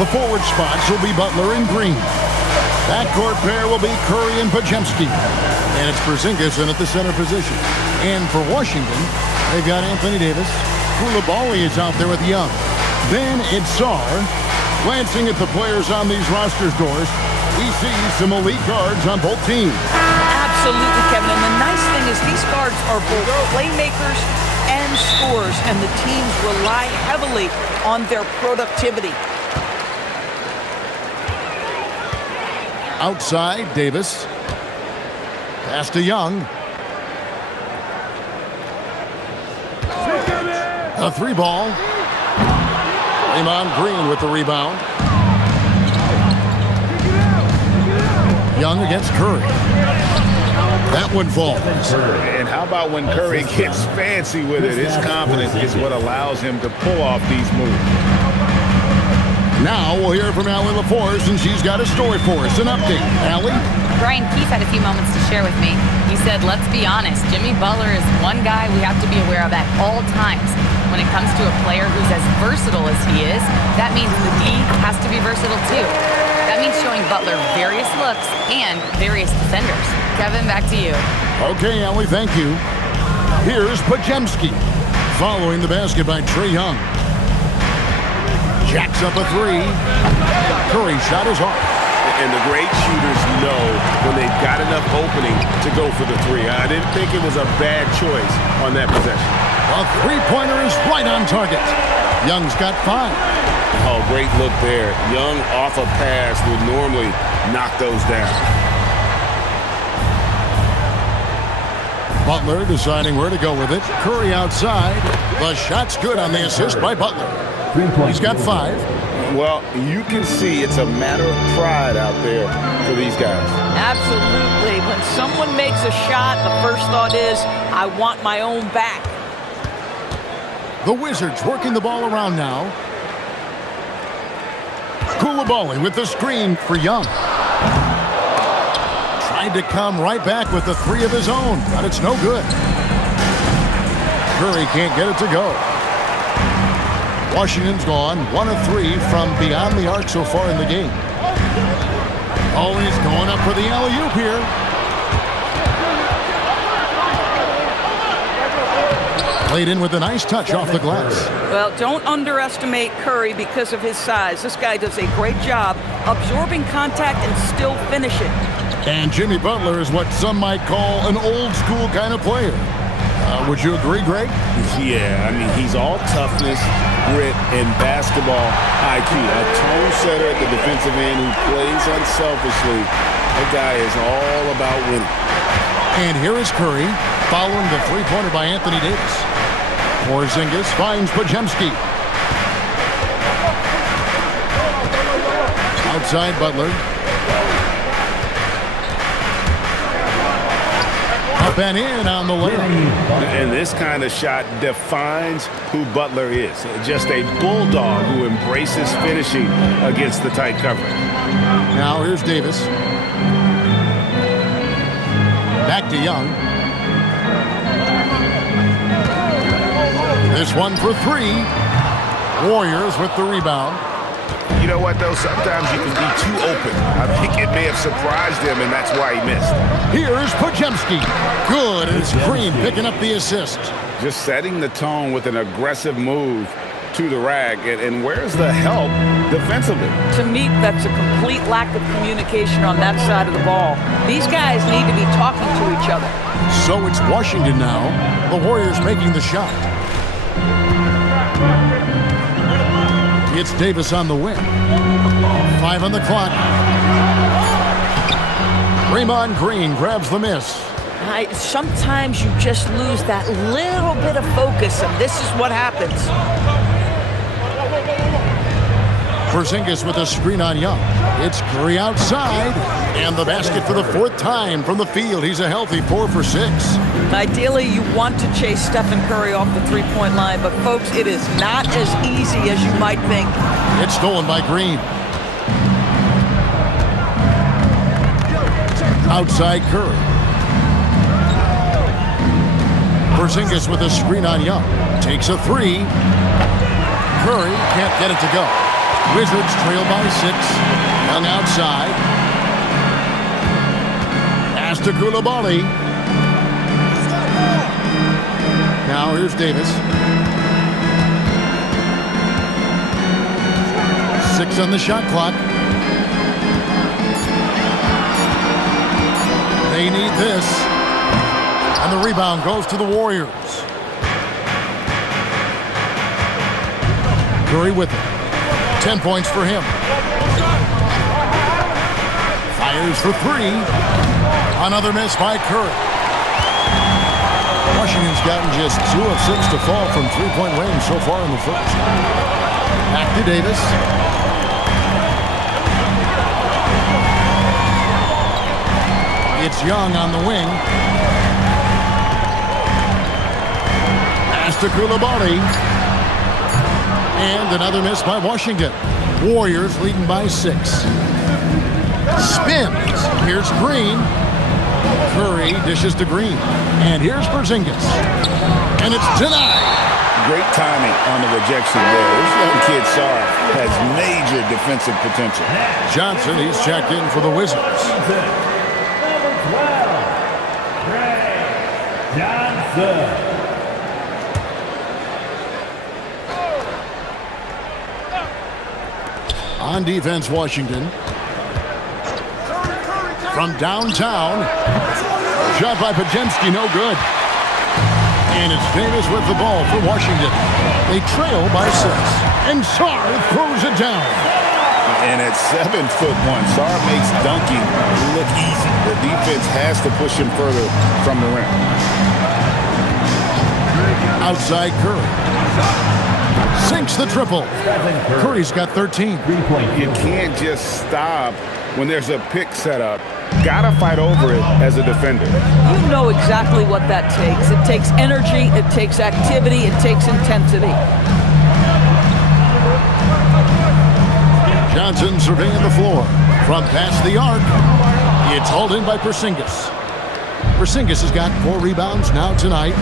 The forward spots will be Butler and Green. Backcourt pair will be Curry and Podziemski. And it's Porzingis in at the center position. And for Washington, they've got Anthony Davis. Koulibaly is out there with Young. Then it's Sarr. Glancing at the players on these rosters doors, we see some elite guards on both teams. Absolutely, Kevin. And the nice thing is these guards are both playmakers and scorers, and the teams rely heavily on their productivity. Outside, Davis. Pass to Young. A three ball. Draymond Green with the rebound. Young against Curry. That one falls. And how about when Curry gets fancy with it? His confidence is what allows him to pull off these moves. Now we'll hear from Allie LaForce, and she's got a story for us. An update. Allie? Brian Keefe had a few moments to share with me. He said, let's be honest, Jimmy Butler is one guy we have to be aware of at all times. When it comes to a player who's as versatile as he is, that means the D has to be versatile too. That means showing Butler various looks and various defenders. Kevin, back to you. Okay, Allie, thank you. Here's Podziemski, following the basket by Trae Young. Jacks up a three. Curry shot is off. And the great shooters know when they've got enough opening to go for the three. I didn't think it was a bad choice on that possession. A three-pointer is right on target. Young's got 5. Oh, great look there. Young off a pass would normally knock those down. Butler deciding where to go with it. Curry outside. The shot's good on the assist by Butler. He's got 5. Well, you can see it's a matter of pride out there for these guys. Absolutely. When someone makes a shot, the first thought is, I want my own back. The Wizards working the ball around now. Koulibaly with the screen for Young. Tried to come right back with the 3 of his own, but it's no good. Curry can't get it to go. Washington's gone 1 of 3 from beyond the arc so far in the game. Oh, he's going up for the alley-oop here. Played in with a nice touch off the glass. Well, don't underestimate Curry because of his size. This guy does a great job absorbing contact and still finishing. And Jimmy Butler is what some might call an old-school kind of player. Would you agree, Greg? Yeah, I mean, he's all toughness, grit, and basketball IQ. A tone setter at the defensive end who plays unselfishly. That guy is all about winning. And here is Curry following the three-pointer by Anthony Davis. Porzingis finds Podziemski. Outside Butler. Up and in on the layup. And this kind of shot defines who Butler is. Just a bulldog who embraces finishing against the tight coverage. Now here's Davis. Back to Young. This one for 3. Warriors with the rebound. You know what, though? Sometimes you can be too open. I think it may have surprised him, and that's why he missed. Here's Podziemski. Good, and it's Green picking up the assist. Just setting the tone with an aggressive move to the rack. And where's the help defensively? To me, that's a complete lack of communication on that side of the ball. These guys need to be talking to each other. So it's Washington now. The Warriors making the shot. It's Davis on the wing. 5 on the clock. Draymond Green grabs the miss. Sometimes you just lose that little bit of focus, and this is what happens. Porzingis with a screen on Young. It's Curry outside, and the basket for the 4th time from the field. He's a healthy 4 for 6. Ideally, you want to chase Stephen Curry off the three-point line, but folks, it is not as easy as you might think. It's stolen by Green. Outside Curry. Porzingis with a screen on Young. Takes a 3. Curry can't get it to go. Wizards trail by 6. Young outside. Pass to Coulibaly. Now here's Davis. 6 on the shot clock. They need this. And the rebound goes to the Warriors. Curry with it. 10 points for him. Fires for 3. Another miss by Curry. Washington's gotten just 2 of 6 to fall from three-point range so far in the first. Back to Davis. It's Young on the wing. Pass to Coulibaly. And another miss by Washington. Warriors leading by 6. Spins. Here's Green. Curry dishes to Green. And here's Porzingis. And it's denied. Great timing on the rejection there. This young kid, Sarr, has major defensive potential. Johnson, he's checked in for the Wizards. Johnson. On defense, Washington. From downtown. Shot by Podziemski, no good. And it's Davis with the ball for Washington. They trail by 6. And Sarr throws it down. And at 7'1", Sarr makes dunking look easy. The defense has to push him further from the rim. Outside Curry. Sinks the triple. Curry's got 13. You can't just stop when there's a pick set up. Gotta fight over it as a defender. You know exactly what that takes. It takes energy, it takes activity, it takes intensity. Johnson surveying the floor. From past the arc. It's hauled in by Porzingis. Porzingis has got 4 rebounds now tonight.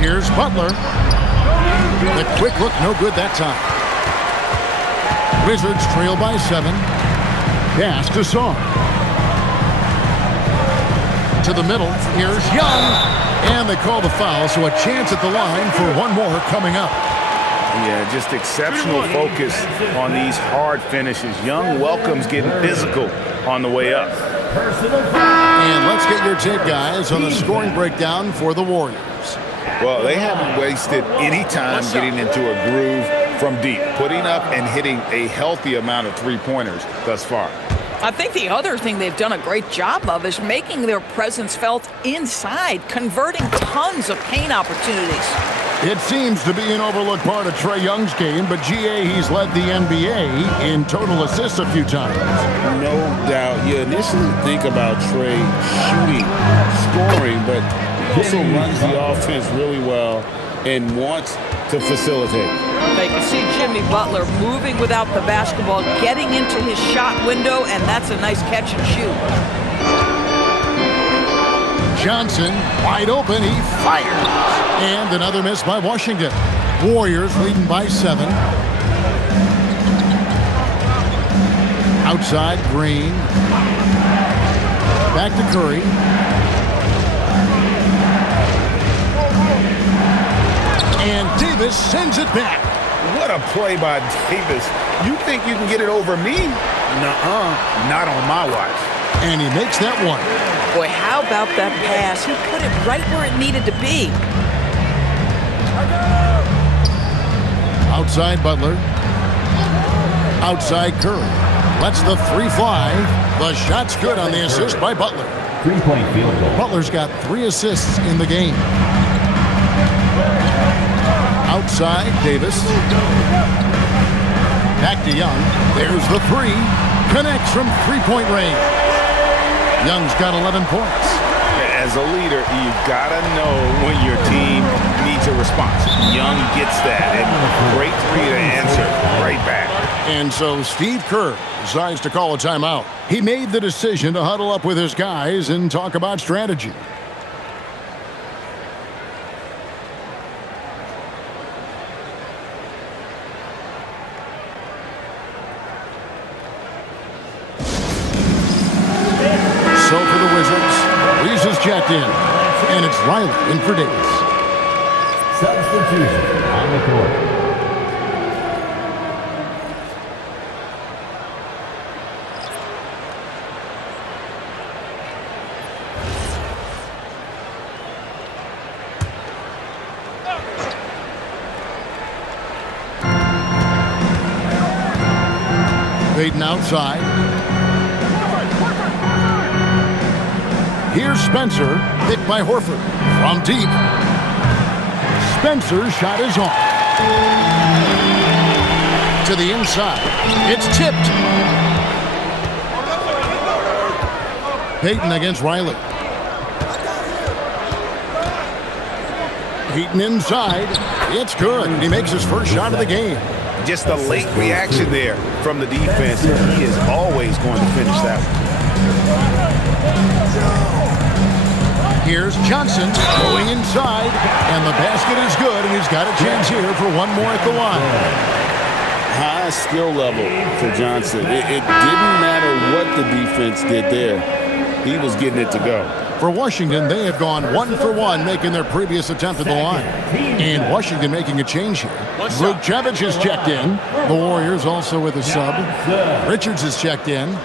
Here's Butler. The quick look, no good that time. Wizards trail by 7. Pass to Sarr. To the middle. Here's Young. And they call the foul, so a chance at the line for one more coming up. Yeah, just exceptional focus on these hard finishes. Young welcomes getting physical on the way up. And let's get your take, guys, on the scoring breakdown for the Warriors. Well, they haven't wasted any time getting into a groove from deep, putting up and hitting a healthy amount of three-pointers thus far. I think the other thing they've done a great job of is making their presence felt inside, converting tons of paint opportunities. It seems to be an overlooked part of Trae Young's game, but GA, he's led the NBA in total assists a few times. No doubt. You initially think about Trae shooting, scoring, but he also runs the offense really well and wants to facilitate. They can see Jimmy Butler moving without the basketball, getting into his shot window, and that's a nice catch and shoot. Johnson, wide open, he fires. And another miss by Washington. Warriors leading by 7. Outside, Green. Back to Curry. And Davis sends it back. What a play by Davis. You think you can get it over me? Nuh-uh, not on my watch. And he makes that one. Boy, how about that pass? He put it right where it needed to be. Outside Butler. Outside Curry. Lets the 3 fly. The shot's good on the assist by Butler. 3-point field goal. Butler's got 3 assists in the game. Outside Davis. Back to Young. There's the 3. Connects from 3-point range. Young's got 11 points. As a leader, you've got to know when your team needs a response. Young gets that, and great for you to answer right back. And so Steve Kerr decides to call a timeout. He made the decision to huddle up with his guys and talk about strategy. checked in. And it's Riley in for Davis. Substitution on the court. Payton outside. Here's Spencer, hit by Horford. From deep. Spencer's shot is on. To the inside. It's tipped. Payton against Riley. Payton inside. It's good. He makes his first shot of the game. Just a late reaction there from the defense. He is always going to finish that one. Here's Johnson going inside, and the basket is good, and he's got a chance here for one more at the line. High skill level for Johnson. It didn't matter what the defense did there. He was getting it to go. For Washington, they have gone 1-for-1, making their previous attempt at the line. And Washington making a change here. Vukcevic is checked in. The Warriors also with a sub. Richards is checked in.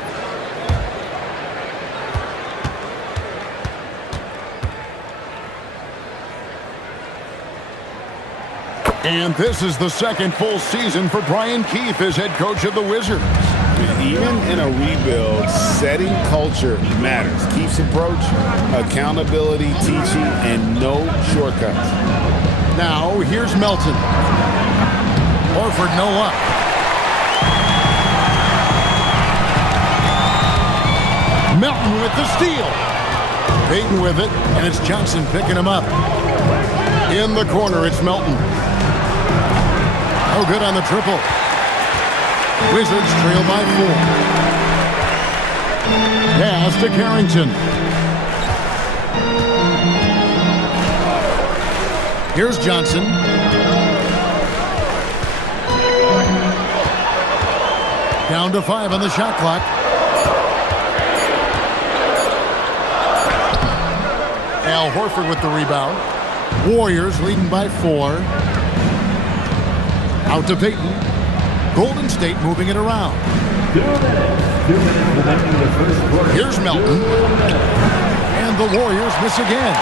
And this is the second full season for Brian Keefe as head coach of the Wizards. Even in a rebuild, setting culture matters. Keefe's approach, accountability, teaching, and no shortcuts. Now, here's Melton. Horford no luck. Melton with the steal. Payton with it, and it's Johnson picking him up. In the corner, it's Melton. No good on the triple. Wizards trail by 4. Pass to Carrington. Here's Johnson. Down to 5 on the shot clock. Al Horford with the rebound. Warriors leading by 4. Out to Payton. Golden State moving it around. 2 minutes. 2 minutes remaining the first quarter. Here's Melton. And the Warriors miss again.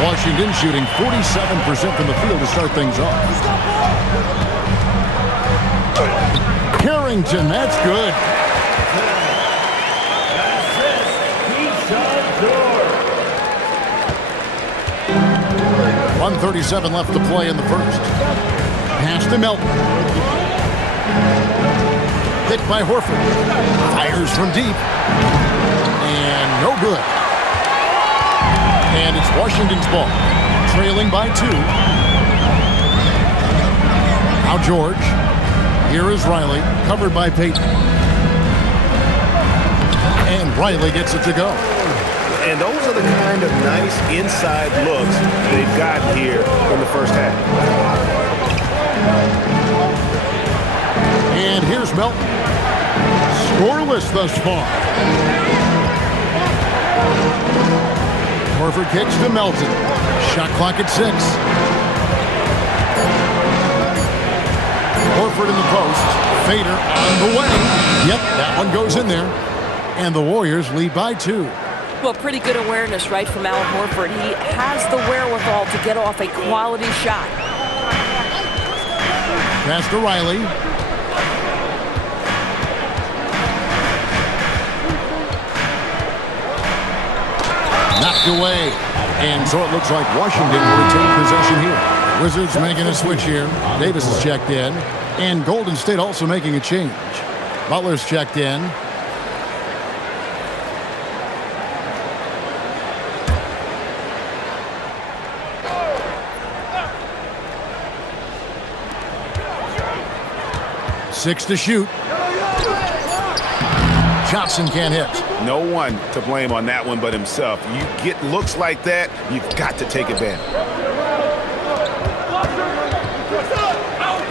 Washington shooting 47% from the field to start things off. Carrington, that's good. 1:37 left to play in the first. Pass to Melton. Hit by Horford. Fires from deep. And no good. And it's Washington's ball. Trailing by 2. Now George. Here is Riley. Covered by Payton. And Riley gets it to go. And those are the kind of nice inside looks they've gotten here in the first half. And here's Melton. Scoreless thus far. Horford kicks to Melton. Shot clock at 6. Horford in the post. Fader on the way. Yep, that one goes in there. And the Warriors lead by 2. Well, pretty good awareness, right, from Al Horford. He has the wherewithal to get off a quality shot. Pass to Riley. Knocked away. And so it looks like Washington will retain possession here. Wizards making a switch here. Davis is checked in. And Golden State also making a change. Butler's checked in. Six to shoot. Johnson can't hit. No one to blame on that one but himself. You get looks like that, you've got to take advantage.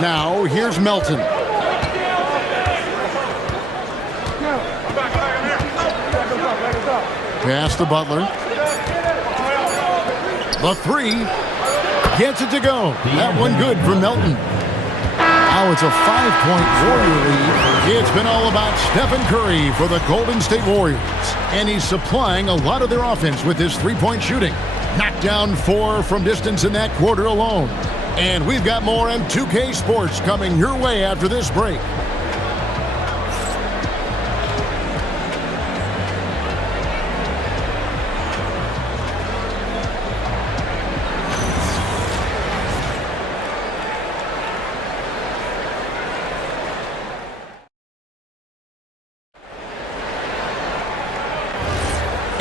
Now, here's Melton. Pass to Butler. The three. Gets it to go. That one good for Melton. Now it's a 5-point Warrior lead. It's been all about Stephen Curry for the Golden State Warriors. And he's supplying a lot of their offense with his three-point shooting. Knocked down 4 from distance in that quarter alone. And we've got more M2K Sports coming your way after this break.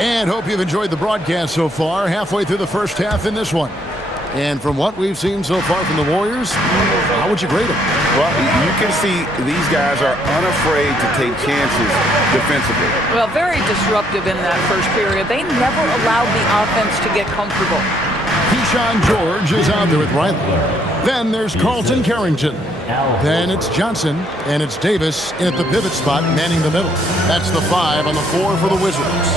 And hope you've enjoyed the broadcast so far. Halfway through the first half in this one. And from what we've seen so far from the Warriors, how would you grade them? Well, you can see these guys are unafraid to take chances defensively. Well, very disruptive in that first period. They never allowed the offense to get comfortable. Keyshawn George is out there with Riley. Then there's Carlton Carrington. Then it's Johnson, and it's Davis at the pivot spot, manning the middle. That's the 5 on the 4 for the Wizards.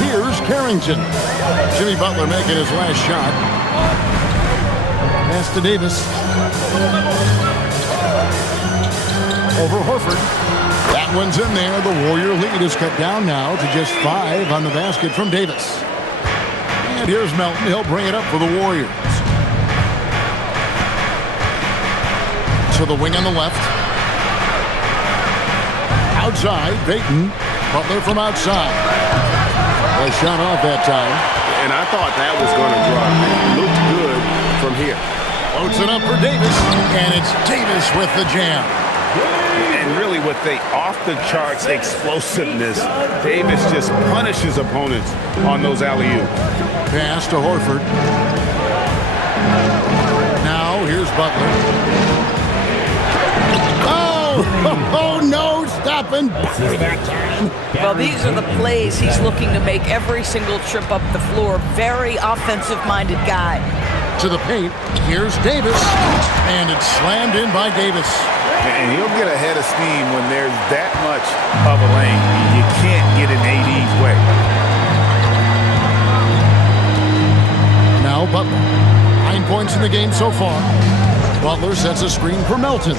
Here's Carrington. Jimmy Butler making his last shot. Pass to Davis. Over Horford. That one's in there. The Warrior lead is cut down now to just 5 on the basket from Davis. And here's Melton. He'll bring it up for the Warriors. To the wing on the left. Outside, Payton. Butler from outside. A shot off that time. And I thought that was going to drop. It looked good from here. Floats it up for Davis. And it's Davis with the jam. And really with the off-the-charts explosiveness, Davis just punishes opponents on those alley-oops. Pass to Horford. Now here's Butler. Oh, no, stopping that time. Well, these are the plays he's looking to make every single trip up the floor. Very offensive-minded guy. To the paint, here's Davis, and it's slammed in by Davis. And he'll get ahead of steam when there's that much of a lane. You can't get in AD's way. Now Butler. 9 points in the game so far. Butler sets a screen for Melton.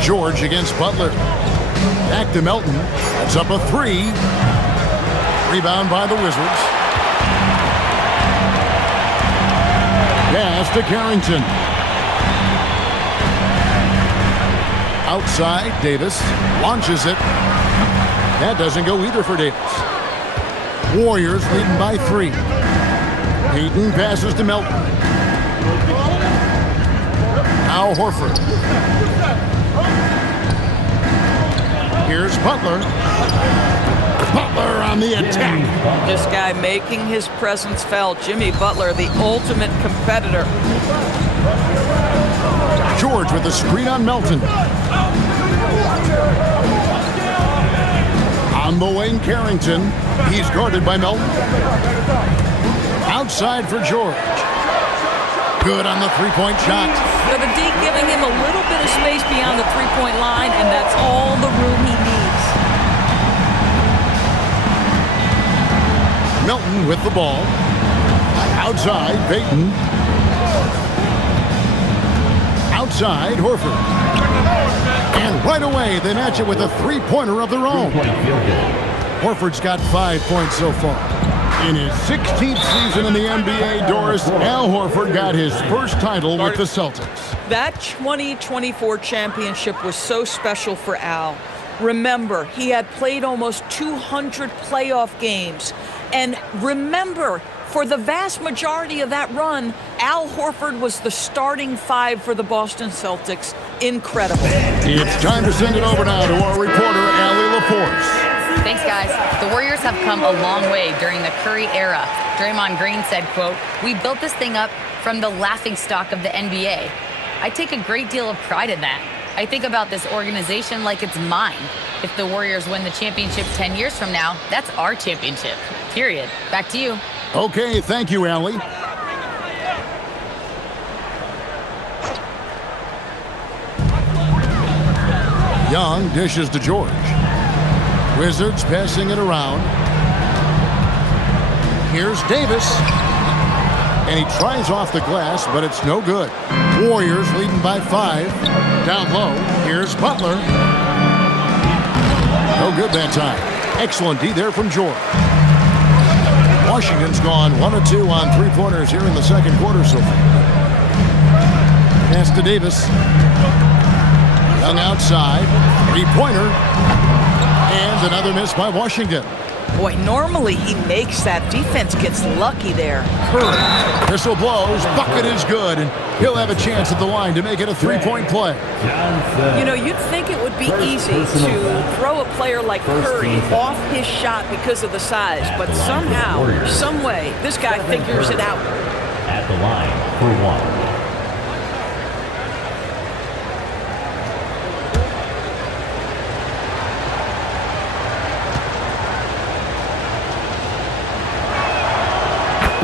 George against Butler. Back to Melton. That's up a 3. Rebound by the Wizards. Pass to Carrington. Outside, Davis launches it. That doesn't go either for Davis. Warriors leading by 3. Payton passes to Melton. Now Horford. Here's Butler. Butler on the attack. This guy making his presence felt. Jimmy Butler, the ultimate competitor. George with the screen on Melton. On the wing, Carrington. He's guarded by Melton. Outside for George. Good on the three-point shot. So the D giving him a little bit of space beyond the three-point line, and that's all the room he needs. Melton with the ball. Outside, Payton. Outside, Horford. And right away, they match it with a three-pointer of their own. Horford's got 5 points so far. In his 16th season in the NBA, Doris, Al Horford got his first title with the Celtics. That 2024 championship was so special for Al. Remember, he had played almost 200 playoff games. And remember, for the vast majority of that run, Al Horford was the starting 5 for the Boston Celtics. Incredible. It's time to send it over now to our reporter, Allie LaForce. Thanks, guys. The Warriors have come a long way during the Curry era. Draymond Green said, quote, "We built this thing up from the laughingstock of the NBA. I take a great deal of pride in that. I think about this organization like it's mine. If the Warriors win the championship 10 years from now, that's our championship. Period. Back to you." Okay, thank you, Allie. Young dishes to George. Wizards passing it around. Here's Davis. And he tries off the glass, but it's no good. Warriors leading by 5. Down low, here's Butler. No good that time. Excellent D there from George. Washington's gone 1 of 2 on three-pointers here in the second quarter so far. Pass to Davis. Young outside. Three-pointer. And another miss by Washington. Boy, normally he makes that. Defense gets lucky there. Curry. Whistle blows. Bucket is good. And he'll have a chance at the line to make it a three-point play. You know, you'd think it would be easy to throw a player like Curry off his shot because of the size. But somehow, some way, this guy figures it out. At the line for one.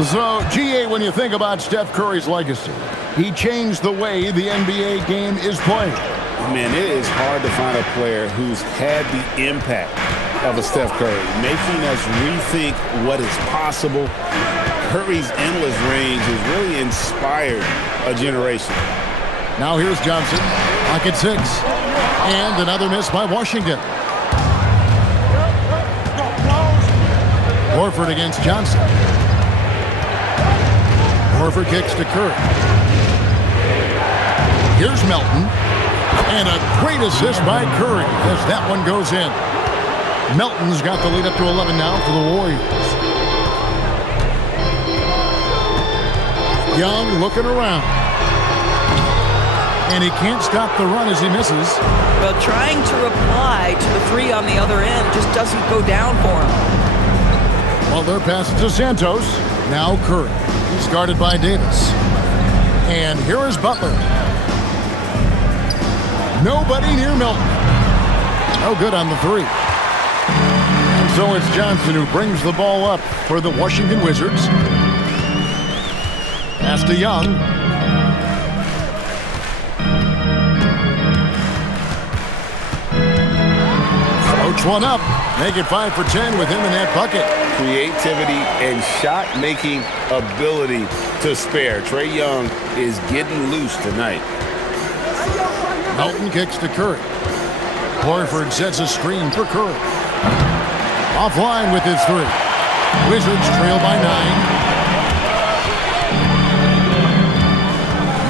So, GA, when you think about Steph Curry's legacy, he changed the way the NBA game is played. Man, it is hard to find a player who's had the impact of a Steph Curry, making us rethink what is possible. Curry's endless range has really inspired a generation. Now here's Johnson, pocket 6, and another miss by Washington. Horford against Johnson. Horford kicks to Curry. Here's Melton. And a great assist by Curry as that one goes in. Melton's got the lead up to 11 now for the Warriors. Young looking around. And he can't stop the run as he misses. Well, trying to reply to the three on the other end just doesn't go down for him. Well, they're passing to Santos. Now Curry. He's guarded by Davis. And here is Butler. Nobody near Milton. No good on the three. And so it's Johnson who brings the ball up for the Washington Wizards. Pass to Young. Floats one up. Make it 5 for 10 with him in that bucket. Creativity and shot-making ability to spare. Trae Young is getting loose tonight. Melton kicks to Curry. Horford sets a screen for Curry. Offline with his three. Wizards trail by 9.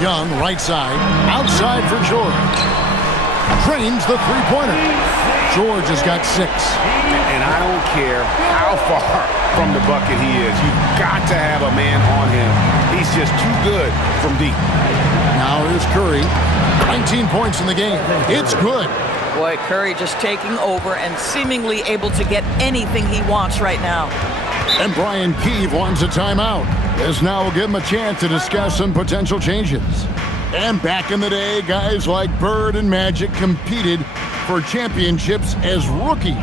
Young, right side. Outside for George. Drains the three-pointer. George has got 6. And I don't care how far from the bucket he is. You've got to have a man on him. He's just too good from deep. Now here's Curry. 19 points in the game. It's good. Boy, Curry just taking over and seemingly able to get anything he wants right now. And Brian Keefe wants a timeout. This now will give him a chance to discuss some potential changes. And back in the day, guys like Bird and Magic competed for championships as rookies.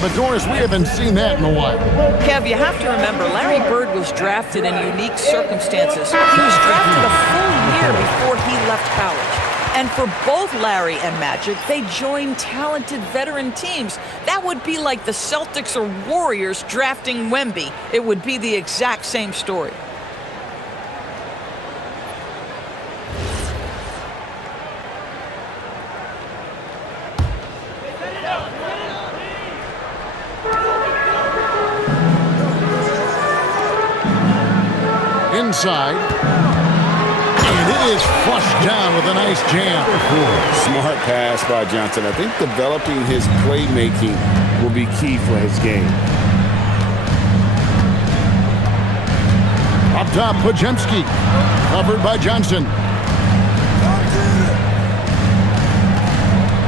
But Doris, we haven't seen that in a while. Kev, you have to remember, Larry Bird was drafted in unique circumstances. He was drafted a full year before he left college. And for both Larry and Magic, they joined talented veteran teams. That would be like the Celtics or Warriors drafting Wemby. It would be the exact same story. Inside. And it is flushed down with a nice jam. Smart pass by Johnson. I think developing his playmaking will be key for his game. Up top, Pajemski. Covered by Johnson.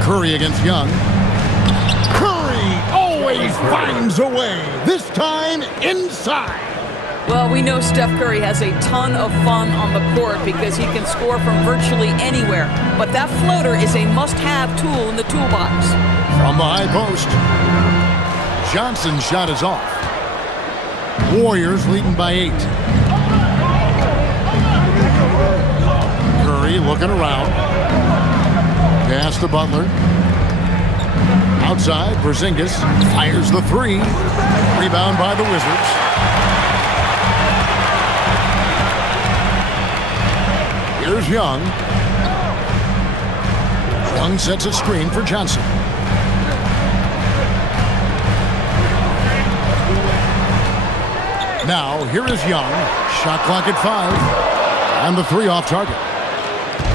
Curry against Young. Curry always finds a way. This time inside. Well, we know Steph Curry has a ton of fun on the court because he can score from virtually anywhere. But that floater is a must-have tool in the toolbox. From the high post. Johnson's shot is off. Warriors leading by 8. Curry looking around. Pass to Butler. Outside, Porzingis fires the three. Rebound by the Wizards. Here's Young. Young sets a screen for Johnson. Now, here is Young. Shot clock at 5. And the three off target.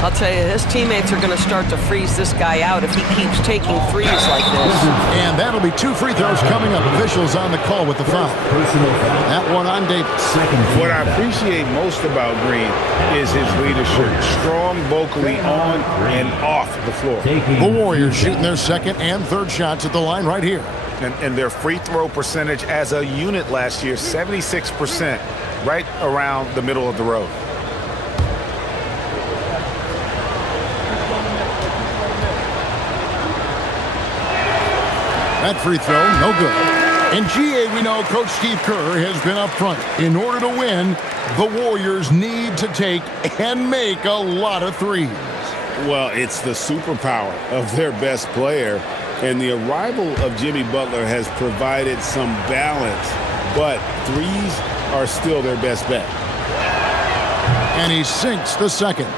I'll tell you, his teammates are going to start to freeze this guy out if he keeps taking threes like this. And that'll be 2 free throws coming up. Officials on the call with the foul. That one on Davis. What I appreciate most about Green is his leadership. Strong vocally on and off the floor. The Warriors shooting their second and third shots at the line right here. And their free throw percentage as a unit last year, 76%, right around the middle of the road. That free throw, no good. In GA, we know Coach Steve Kerr has been up front. In order to win, the Warriors need to take and make a lot of threes. Well, it's the superpower of their best player, and the arrival of Jimmy Butler has provided some balance, but threes are still their best bet. And he sinks the second.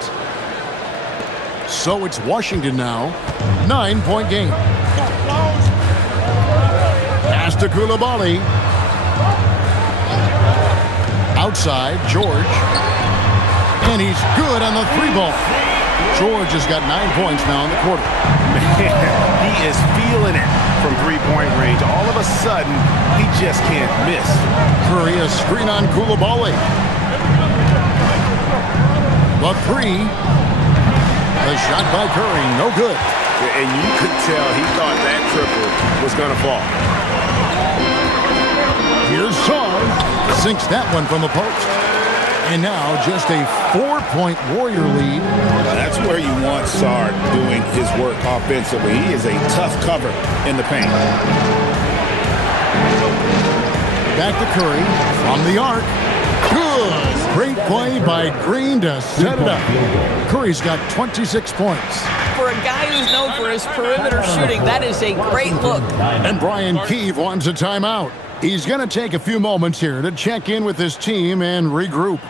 So it's Washington now. 9-point game. Pass to Coulibaly. Outside, George. And he's good on the three ball. George has got 9 points now in the quarter. Man, he is feeling it from three-point range. All of a sudden, he just can't miss. Curry, a screen on Coulibaly. The three. The shot by Curry, no good. And you could tell he thought that triple was going to fall. Here's Sarr. Sinks that one from the post. And now just a 4-point Warrior lead. That's where you want Sarr doing his work offensively. He is a tough cover in the paint. Back to Curry from the arc. Good. Great play by Green to set it up. Curry's got 26 points. For a guy who's known for his perimeter shooting, that is a great look. And Brian Keefe wants a timeout. He's going to take a few moments here to check in with his team and regroup.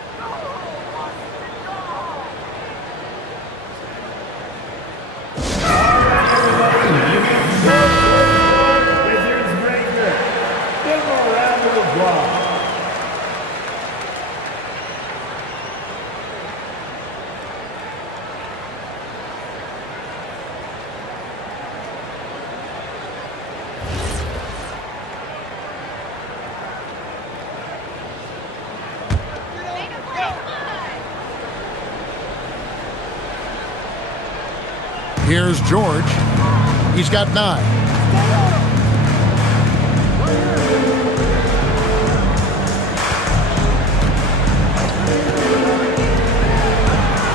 Here's George. He's got 9.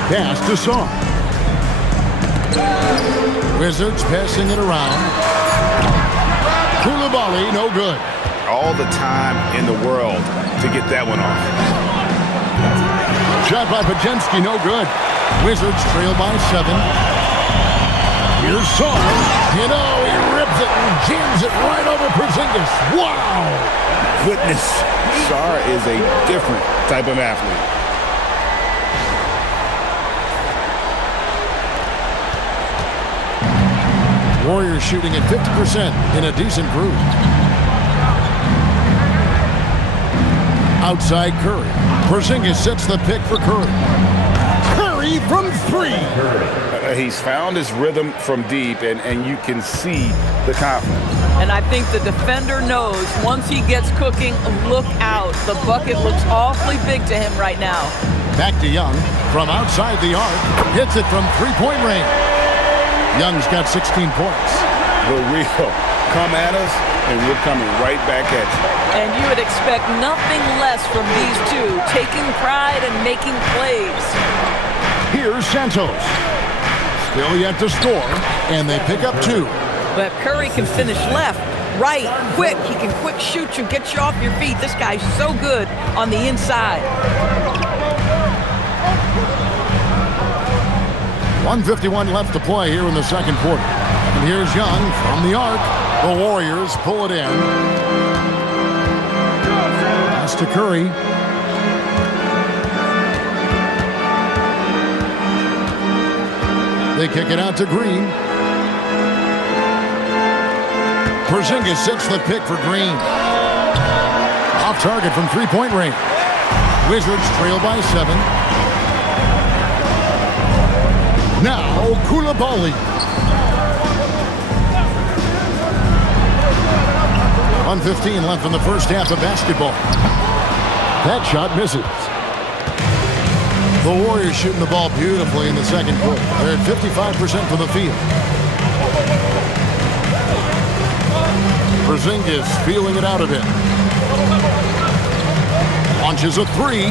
Pass to Sarr. Wizards passing it around. Coulibaly, no good. All the time in the world to get that one off. Shot by Podziemski, no good. Wizards trail by 7. Here's Sarr. You know, he rips it and jams it right over Porzingis. Wow! Goodness, Sarr is a different type of athlete. Warriors shooting at 50% in a decent groove. Outside Curry. Porzingis sets the pick for Curry. Curry from 3. He's found his rhythm from deep, and you can see the confidence. And I think the defender knows once he gets cooking, look out. The bucket looks awfully big to him right now. Back to Young from outside the arc. Hits it from three-point range. Young's got 16 points. The real come at us, and we're coming right back at you. And you would expect nothing less from these two, taking pride and making plays. Here's Santos. Still yet to score, and they pick up 2. But Curry can finish left, right, quick. He can quick shoot you, get you off your feet. This guy's so good on the inside. 1:51 left to play here in the second quarter. And here's Young from the arc. The Warriors pull it in. Pass to Curry. They kick it out to Green. Porzingis sets the pick for Green. Off target from three-point range. Wizards trail by 7. Now Koulibaly. 1:15 left in the first half of basketball. That shot misses. The Warriors shooting the ball beautifully in the second quarter. They're at 55% from the field. Porzingis feeling it out a bit. Launches a 3,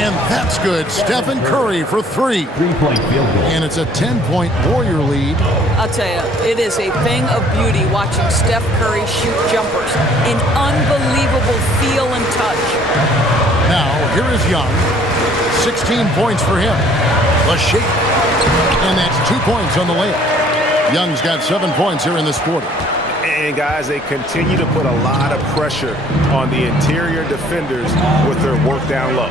and that's good. Stephen Curry for 3. 3-point field goal. And it's a 10-point Warrior lead. I'll tell you, it is a thing of beauty watching Steph Curry shoot jumpers. An unbelievable feel and touch. Now, here is Young. 16 points for him. The shake. And that's 2 points on the layup. Young's got 7 points here in this quarter. And, guys, they continue to put a lot of pressure on the interior defenders with their work down low.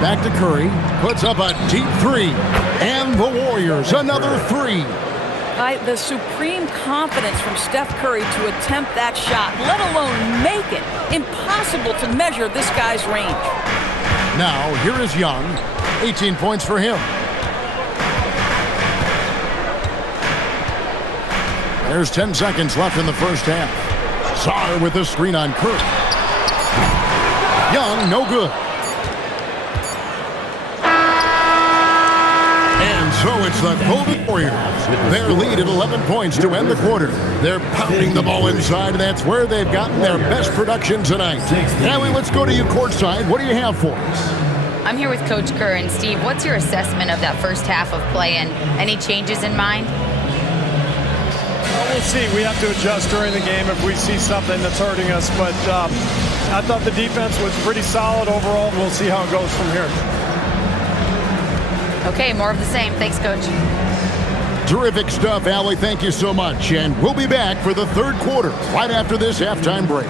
Back to Curry. Puts up a deep 3. And the Warriors, another 3. The supreme confidence from Steph Curry to attempt that shot, let alone make it. Impossible to measure this guy's range. Now, here is Young. 18 points for him. There's 10 seconds left in the first half. Sarr with the screen on Curry. Young, no good. And so it's the Golden Warriors. Their lead at 11 points to end the quarter. They're pounding the ball inside, and that's where they've gotten their best production tonight. Allie, let's go to you courtside. What do you have for us? I'm here with Coach Kerr. And Steve, what's your assessment of that first half of play and any changes in mind? We'll see. We have to adjust during the game if we see something that's hurting us. But I thought the defense was pretty solid overall. We'll see how it goes from here. Okay, more of the same. Thanks, Coach. Terrific stuff, Allie. Thank you so much. And we'll be back for the third quarter right after this halftime break.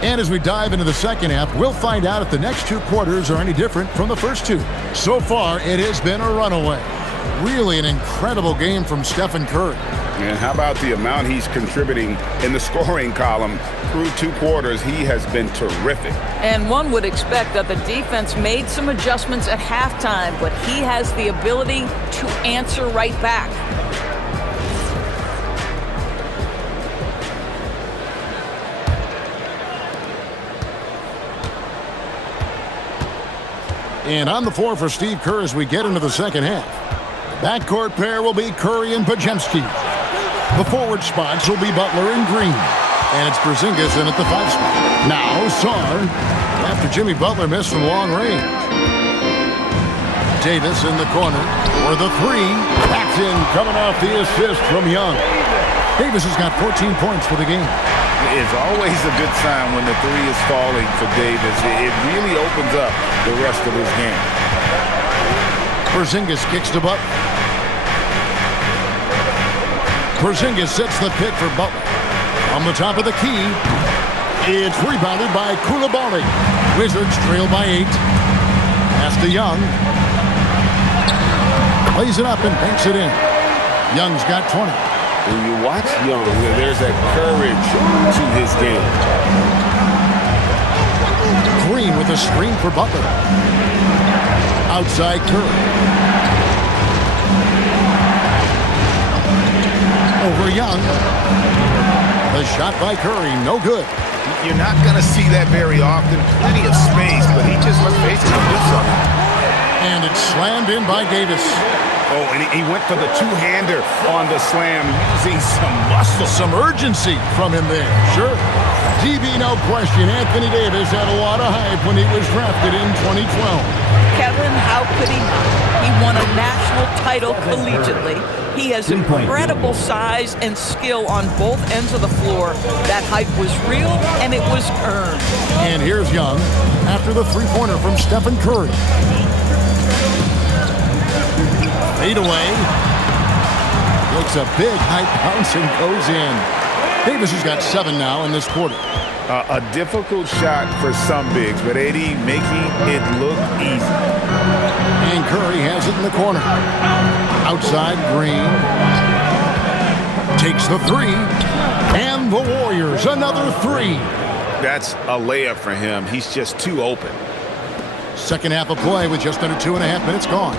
And as we dive into the second half, we'll find out if the next 2 quarters are any different from the first 2. So far, it has been a runaway. Really an incredible game from Stephen Curry. And how about the amount he's contributing in the scoring column through 2 quarters? He has been terrific. And one would expect that the defense made some adjustments at halftime, but he has the ability to answer right back. And on the floor for Steve Kerr as we get into the second half. Backcourt pair will be Curry and Podziemski. The forward spots will be Butler and Green. And it's Porzingis in at the 5 spot. Now Sarr, after Jimmy Butler missed from long range. Davis in the corner for the 3. Packed in, coming off the assist from Young. Davis has got 14 points for the game. It's always a good sign when the 3 is falling for Davis. It really opens up the rest of his game. Porzingis kicks to Butler. Porzingis sets the pick for Butler. On the top of the key, it's rebounded by Koulibaly. Wizards trail by 8. Pass to Young. Plays it up and banks it in. Young's got 20. When you watch Young, there's that courage to his game. Green with a screen for Butler. Outside Curry. Over Young. The shot by Curry, no good. You're not going to see that very often. Plenty of space, but he just, let's face it, he did something. And it's slammed in by Davis. Oh, and he went for the two-hander on the slam, using some muscle. Some urgency from him there, sure. DB, no question, Anthony Davis had a lot of hype when he was drafted in 2012. Kevin, how could he not? He won a national title collegiately. He has incredible size and skill on both ends of the floor. That hype was real, and it was earned. And here's Young after the three-pointer from Stephen Curry. Fade away. Looks a big high bounce and goes in. Davis has got 7 now in this quarter. A difficult shot for some bigs, but AD making it look easy. And Curry has it in the corner. Outside, Green takes the three. And the Warriors, another three. That's a layup for him. He's just too open. Second half of play with just under 2.5 minutes gone.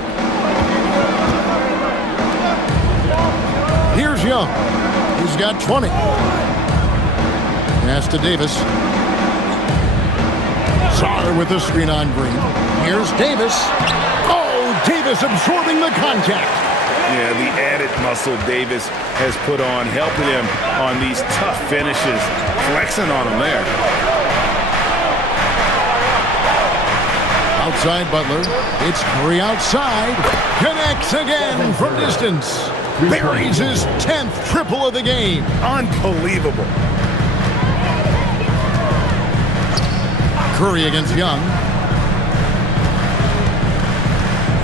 Here's Young. He's got 20. Pass to Davis. Sarr with the screen on Green. Here's Davis. Oh, Davis absorbing the contact. Yeah, the added muscle Davis has put on, helping him on these tough finishes, flexing on him there. Outside Butler. It's Curry outside. Connects again from distance. Buries his 10th triple of the game. Unbelievable. Curry against Young.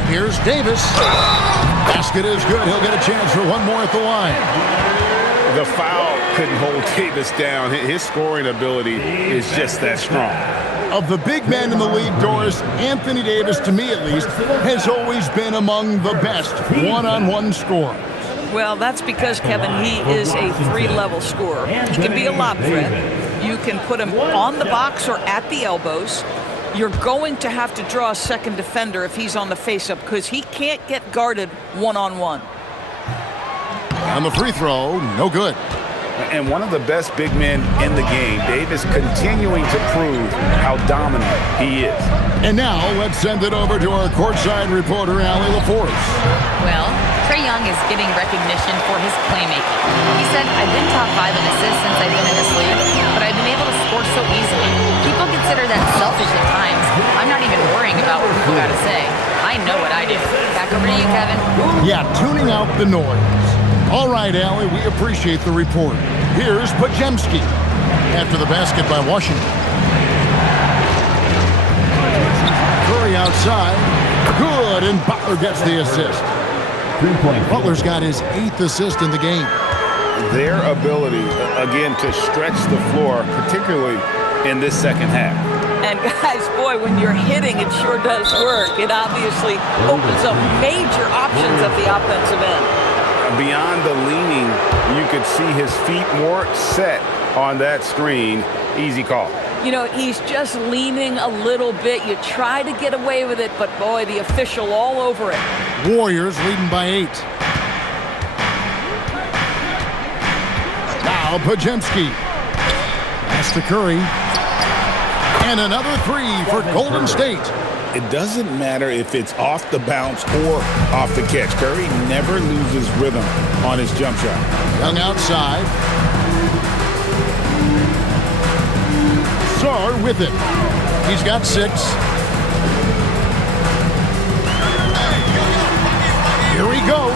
Here's Davis. Basket is good. He'll get a chance for one more at the line. The foul couldn't hold Davis down. His scoring ability is just that strong. Of the big men in the league, Doris, Anthony Davis, to me at least, has always been among the best one-on-one scorers. Well, that's because, Kevin, he is a three-level scorer. He can be a lob threat. You can put him on the box or at the elbows. You're going to have to draw a second defender if he's on the face-up because he can't get guarded one-on-one. On the free throw, no good. And one of the best big men in the game, Davis continuing to prove how dominant he is. And now let's send it over to our courtside reporter, Allie LaForce. Well, Trae Young is getting recognition for his playmaking. He said, I've been top 5 in assists since I've been in this league, but I've been able to score so easily. People consider that selfish at times. I'm not even worrying about what people got to say. I know what I do. Back over to you, Kevin. Yeah, tuning out the noise. All right, Allie, we appreciate the report. Here's Pajemski after the basket by Washington. Curry outside. Good, and Butler gets the assist. Butler's got his 8th assist in the game. Their ability, again, to stretch the floor, particularly in this second half. And guys, boy, when you're hitting, it sure does work. It obviously opens up major options at the offensive end. Beyond the leaning, you could see his feet more set on that screen. Easy call. You know, he's just leaning a little bit. You try to get away with it, but boy, the official all over it. Warriors leading by 8. Now Pajemski. Pass to Curry. And another 3 for Golden State. It doesn't matter if it's off the bounce or off the catch. Curry never loses rhythm on his jump shot. Young outside. Sarr with it. He's got 6. Here he goes.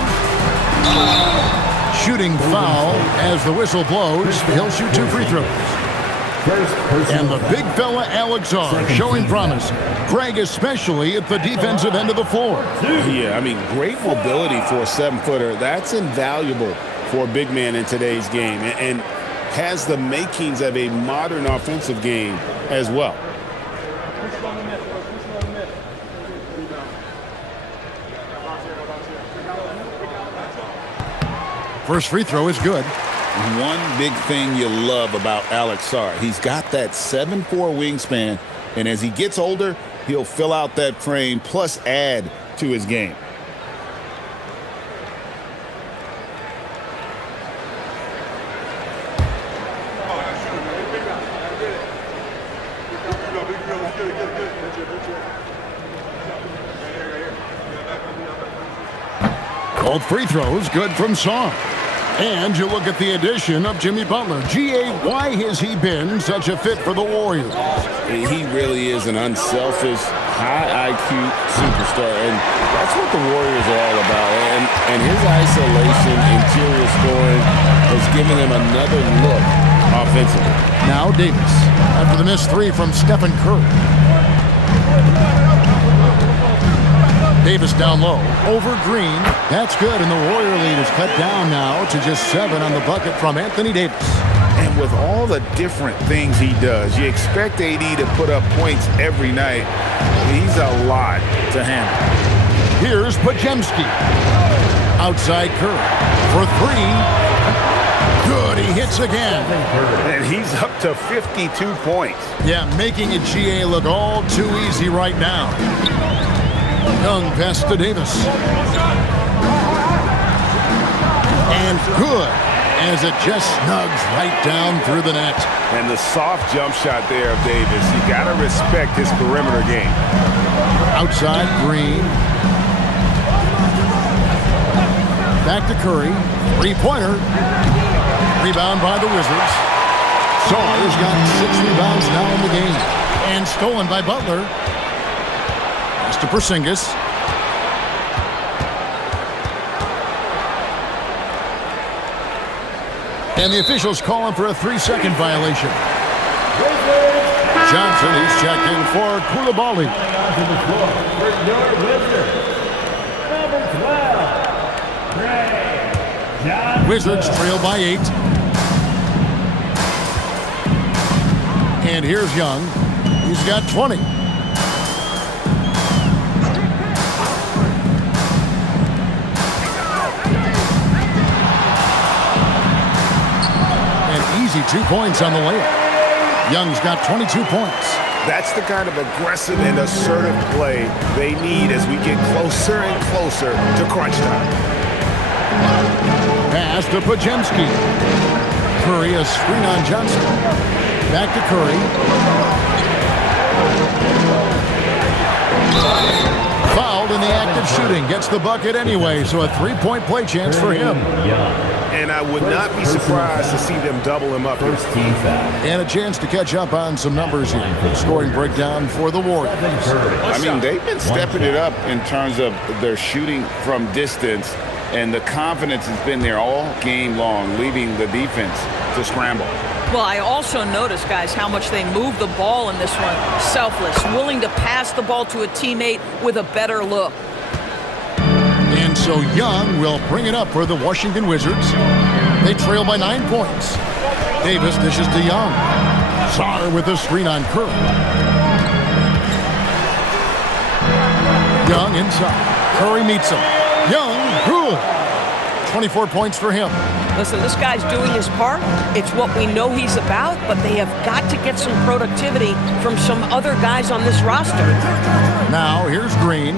Shooting foul as the whistle blows. He'll shoot 2 free throws. And the big fella Alex R showing promise. Greg especially at the defensive end of the floor. Yeah, I mean, great mobility for a 7-footer. That's invaluable for a big man in today's game, and has the makings of a modern offensive game as well. First free throw is good. One big thing you love about Alex Sarr, he's got that 7'4" wingspan, and as he gets older, he'll fill out that frame plus add to his game. Both free throws good from Sarr. And you look at the addition of Jimmy Butler. G.A., why has he been such a fit for the Warriors? He really is an unselfish, high IQ superstar, and that's what the Warriors are all about. And his isolation, interior scoring has given him another look offensively. Now Davis, after the missed three from Stephen Curry. Davis down low, over Green. That's good, and the Warrior lead is cut down now to just 7 on the bucket from Anthony Davis. And with all the different things he does, you expect AD to put up points every night. He's a lot to handle. Here's Podziemski. Outside Curry for 3. Good, he hits again. And he's up to 52 points. Yeah, making it GA look all too easy right now. Young pass to Davis. And good, as it just snugs right down through the net. And the soft jump shot there of Davis. You got to respect his perimeter game. Outside Green. Back to Curry. Three-pointer. Rebound by the Wizards. Sarr's got 6 rebounds now in the game. And stolen by Butler. To Porzingis. And the officials calling for a 3-second violation. Johnson is checked in for Koulibaly. To the floor for your Wizards. Number 12, Greg Johnson. Wizards trail by 8. And here's Young. He's got 20. Easy 2 points on the layup. Young's got 22 points. That's the kind of aggressive and assertive play they need as we get closer and closer to crunch time. Pass to Podziemski. Curry, a screen on Johnson. Back to Curry. Fouled in the act of shooting. Gets the bucket anyway, so a 3-point play chance for him. And I would not be surprised to see them double him up. First team foul. And a chance to catch up on some numbers here. Scoring breakdown for the Warriors. I mean, they've been stepping it up in terms of their shooting from distance, and the confidence has been there all game long, leaving the defense to scramble. Well, I also noticed, guys, how much they move the ball in this one. Selfless, willing to pass the ball to a teammate with a better look. And so Young will bring it up for the Washington Wizards. They trail by 9 points. Davis dishes to Young. Sarr with a screen on Curry. Young inside. Curry meets him. Young, good. 24 points for him. Listen, this guy's doing his part. It's what we know he's about, but they have got to get some productivity from some other guys on this roster. Now, here's Green.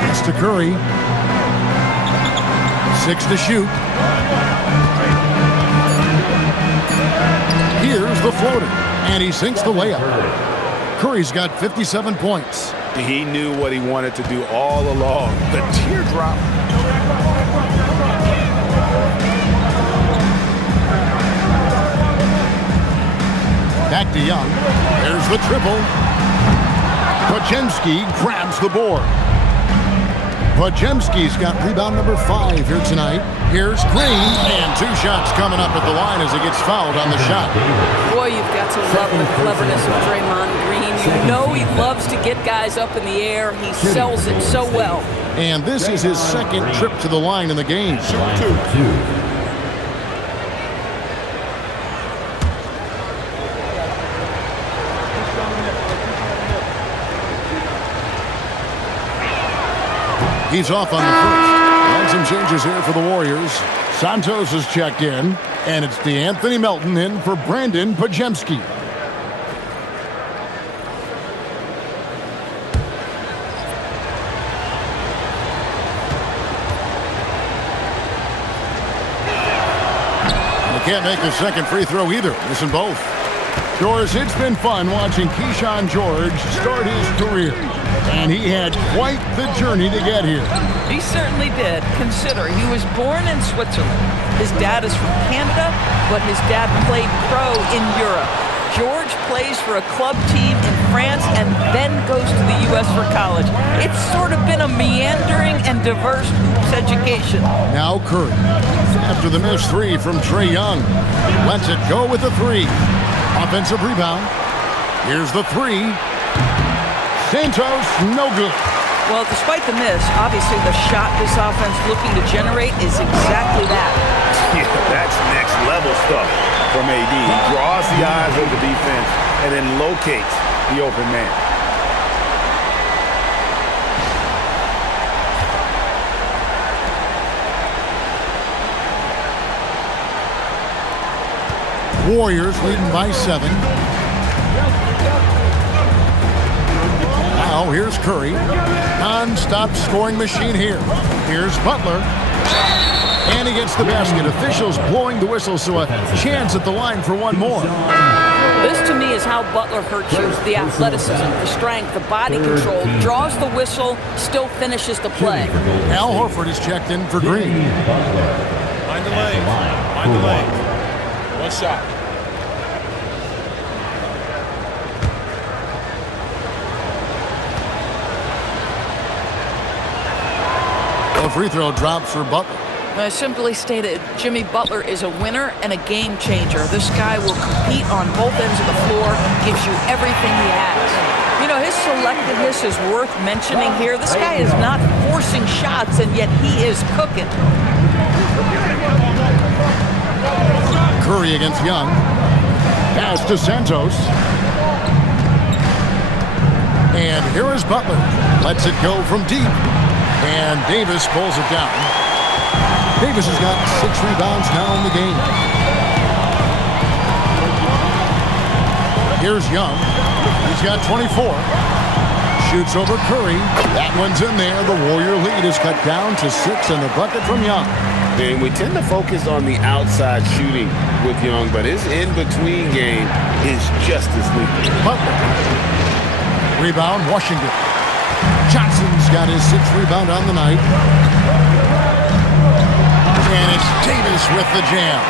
Pass to Curry. 6 to shoot. Here's the floater, and he sinks the layup. Curry's got 57 points. He knew what he wanted to do all along. The teardrop. Back to Young. There's the triple. Podziemski grabs the board. Podziemski's got rebound number 5 here tonight. Here's Green, and 2 shots coming up at the line as he gets fouled on the shot. Boy, you've got to love the cleverness of Draymond Green. You know he loves to get guys up in the air. He sells it so well. And this is his second trip to the line in the game. He's off on the first. That's some changes here for the Warriors. Santos is checked in, and it's DeAnthony Melton in for Brandon Pajemski. Can't make a second free throw either. Missing both. Yours, it's been fun watching Keyshawn George start his career. And he had quite the journey to get here. He certainly did. Consider, he was born in Switzerland. His dad is from Canada, but his dad played pro in Europe. George plays for a club team in France and then goes to the U.S. for college. It's sort of been a meandering and diverse hoops education. Now Curry. After the missed three from Trae Young. Lets it go with the three. Offensive rebound. Here's the three. Santos, no good. Well, despite the miss, obviously the shot this offense looking to generate is exactly that. Yeah, that's next level stuff from AD. He draws the eyes of the defense and then locates the open man. Warriors leading by 7. Now here's Curry. Non-stop scoring machine here. Here's Butler. And he gets the basket. Officials blowing the whistle, so a chance at the line for one more. This to me is how Butler hurts you. The athleticism, the strength, the body control. Draws the whistle, still finishes the play. Al Horford is checked in for Green. Mind the lane. Mind the lane. One shot. A free throw drops for Butler. Simply stated, Jimmy Butler is a winner and a game changer. This guy will compete on both ends of the floor, gives you everything he has. You know, his selectiveness is worth mentioning here. This guy is not forcing shots, and yet he is cooking. Curry against Young. Pass to Santos. And here is Butler. Lets it go from deep. And Davis pulls it down. Davis has got 6 rebounds now in the game. Here's Young. He's got 24. Shoots over Curry. That one's in there. The Warrior lead is cut down to 6 and the bucket from Young. And we tend to focus on the outside shooting with Young, but his in-between game is just as lethal. Butler. Rebound, Washington. Johnson's got his 6th rebound on the night. And it's Davis with the jam.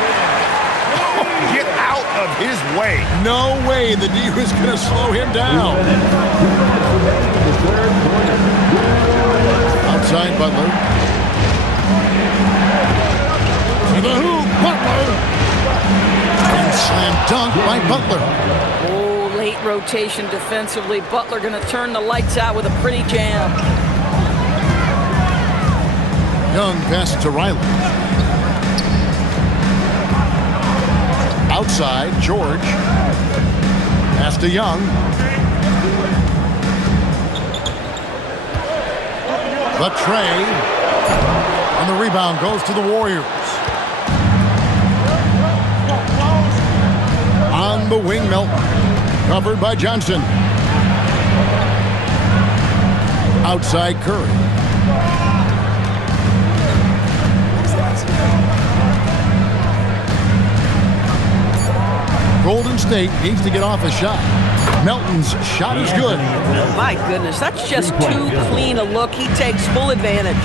Oh, get out of his way. No way the D was going to slow him down. Outside Butler. To the hoop, Butler. And slam dunk by Butler. Oh, late rotation defensively. Butler going to turn the lights out with a pretty jam. Young passes to Riley. Outside, George. Pass to Young. The tray. And the rebound goes to the Warriors. On the wing, Melton. Covered by Johnson. Outside, Curry. Golden State needs to get off a shot. Melton's shot is good. My goodness, that's just too clean a look. He takes full advantage.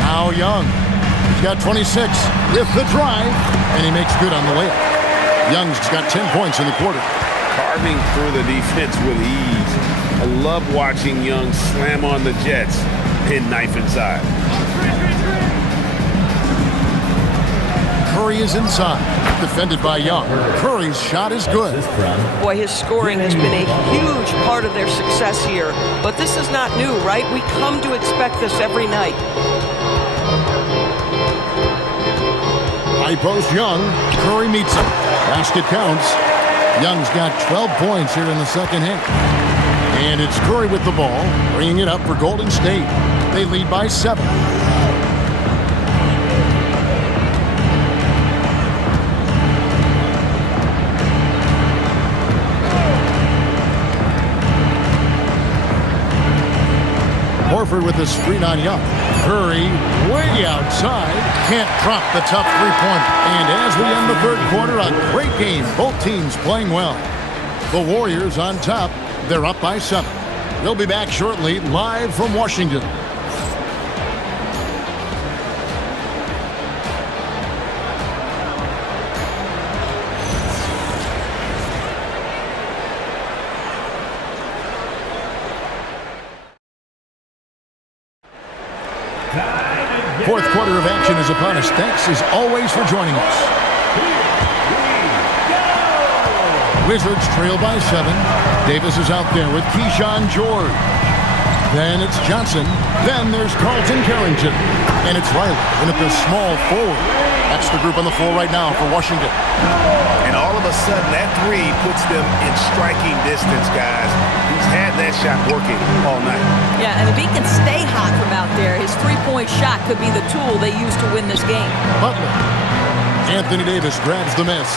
Now Young. He's got 26 with the drive, and he makes good on the layup. Young's got 10 points in the quarter. Carving through the defense with ease. I love watching Young slam on the Jets, pin knife inside. Curry is inside, defended by Young. Curry's shot is good. Boy, his scoring has been a huge part of their success here. But this is not new, right? We come to expect this every night. High post Young. Curry meets him. Basket counts. Young's got 12 points here in the second half. And it's Curry with the ball, bringing it up for Golden State. They lead by 7. Horford with the screen on Young. Curry way outside. Can't drop the tough three-pointer. And as we end the third quarter, a great game. Both teams playing well. The Warriors on top. They're up by 7. We'll be back shortly, live from Washington. Fourth quarter of action is upon us. Thanks as always for joining us. Wizards trail by 7. Davis is out there with Keyshawn George. Then it's Johnson. Then there's Carlton Carrington. And it's Riley in at the small forward. That's the group on the floor right now for Washington. And all of a sudden, that three puts them in striking distance, guys. He's had that shot working all night. Yeah, and if he can stay hot from out there, his three-point shot could be the tool they use to win this game. Butler. Anthony Davis grabs the miss.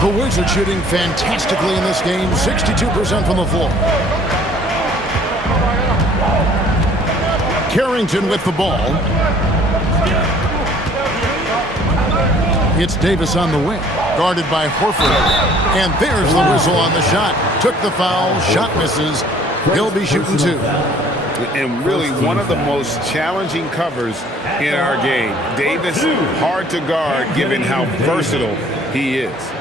The Wizards shooting fantastically in this game, 62% from the floor. Carrington with the ball. It's Davis on the wing, guarded by Horford. And there's the whistle on the shot. Took the foul, shot misses. He'll be shooting 2. And really one of the most challenging covers in our game. Davis, hard to guard given how versatile he is.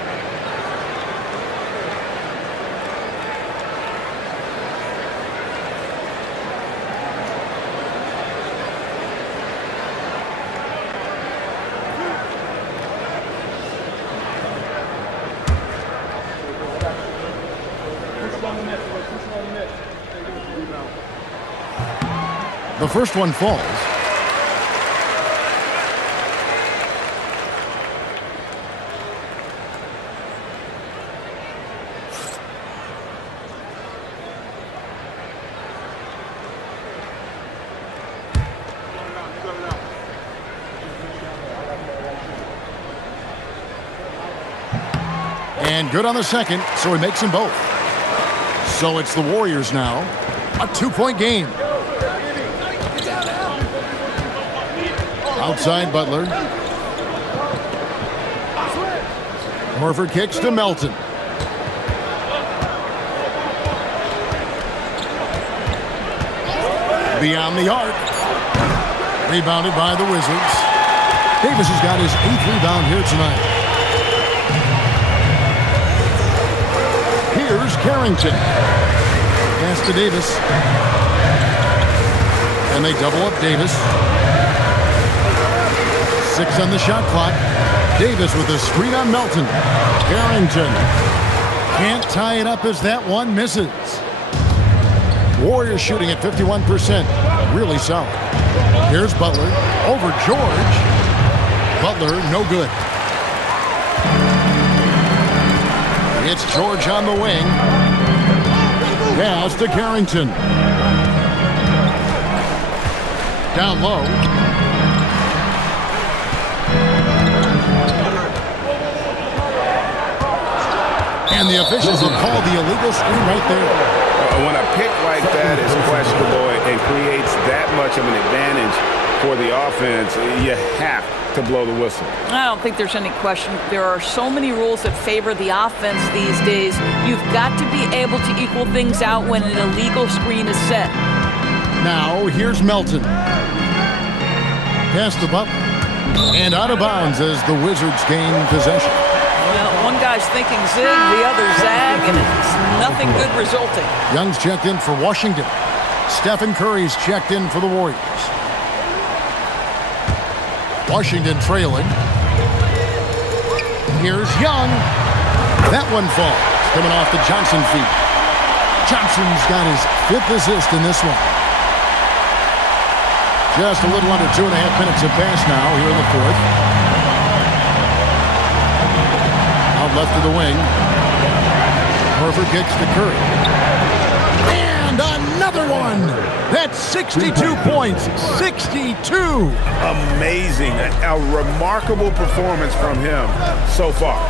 The first one falls. And good on the second, so he makes them both. So it's the Warriors now. A 2-point game. Outside Butler. Horford kicks to Melton. Beyond the arc. Rebounded by the Wizards. Davis has got his 8th rebound here tonight. Here's Carrington. Pass to Davis. And they double up Davis. 6 on the shot clock. Davis with a screen on Melton. Carrington can't tie it up as that one misses. Warriors shooting at 51%. Really solid. Here's Butler over George. Butler, no good. It's George on the wing. Pass to Carrington. Down low. And the officials will call the illegal screen right there. When a pick like that is questionable and creates that much of an advantage for the offense, you have to blow the whistle. I don't think there's any question. There are so many rules that favor the offense these days. You've got to be able to equal things out when an illegal screen is set. Now, here's Melton. Pass to Butler. And out of bounds as the Wizards gain possession. Well, one guy's thinking zig, the other zag, and it's nothing good resulting. Young's checked in for Washington. Stephen Curry's checked in for the Warriors. Washington trailing. Here's Young. That one falls. Coming off the Johnson feet. Johnson's got his 5th assist in this one. Just a little under 2.5 minutes have passed now here in the 4th. Out left of the wing. Horford kicks to Curry. And another one. That's 62 points. 62. Amazing. A remarkable performance from him so far.